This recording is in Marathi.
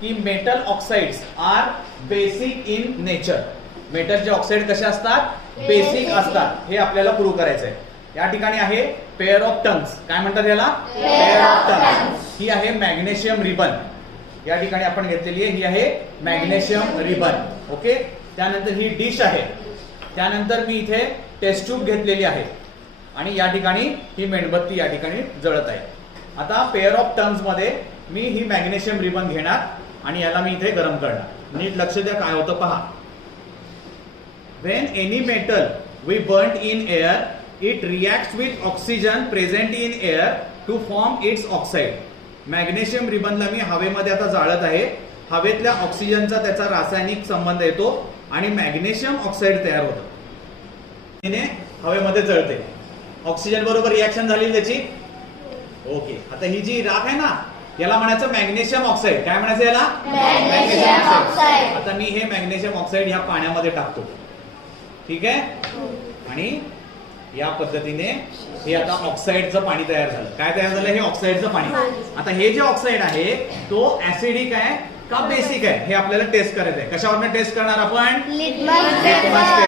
की metal oxides are basic in nature. मेटलचे ऑक्साइड कसे असतात? बेसिक असतात. हे आपल्याला प्रूव्ह करायचं आहे. या ठिकाणी आहे पेअर ऑफ टंग्स. काय म्हणतात याला? Pair of tongues. ही आहे मॅग्नेशियम रिबन. या ठिकाणी आपण घेतलेली आहे, ही आहे मॅग्नेशियम रिबन. ओके. त्यानंतर ही डिश आहे. त्यानंतर मी इथे टेस्ट ट्यूब घेतलेली आहे आणि या ठिकाणी ही मेणबत्ती या ठिकाणी जळत आहे. आता पेअर ऑफ टंग्स मध्ये मी ही मॅग्नेशियम रिबन घेणार आणि याला मी इथे गरम करणार. नीट लक्ष द्या काय होतं पहा. When any metal we burnt in air, it reacts with oxygen present in air to form its oxide. Magnesium रिबनला मी हवेमध्ये आता जाळत आहे. हवेतल्या ऑक्सिजनचा त्याचा रासायनिक संबंध येतो आणि मॅग्नेशियम ऑक्साईड तयार होतं. तिने हवेमध्ये जळते. ऑक्सिजन बरोबर रिॲक्शन झाली त्याची. ओके. आता ही जी राख आहे ना, याला म्हणायचं मॅग्नेशियम ऑक्साईड. काय म्हणायचं याला? Magnesium oxide. आता मी हे मॅग्नेशियम ऑक्साईड ह्या पाण्यामध्ये टाकतो. ठीक आहे. आणि या पद्धतीने हे आता ऑक्साईडचं पाणी तयार झालं. काय तयार झालं? हे ऑक्साईडचं पाणी. आता हे जे ऑक्साईड आहे तो ऍसिडिक आहे का बेसिक आहे हे आपल्याला टेस्ट करायचं आहे. कशावरनं टेस्ट करणार आपण? Litmus paper.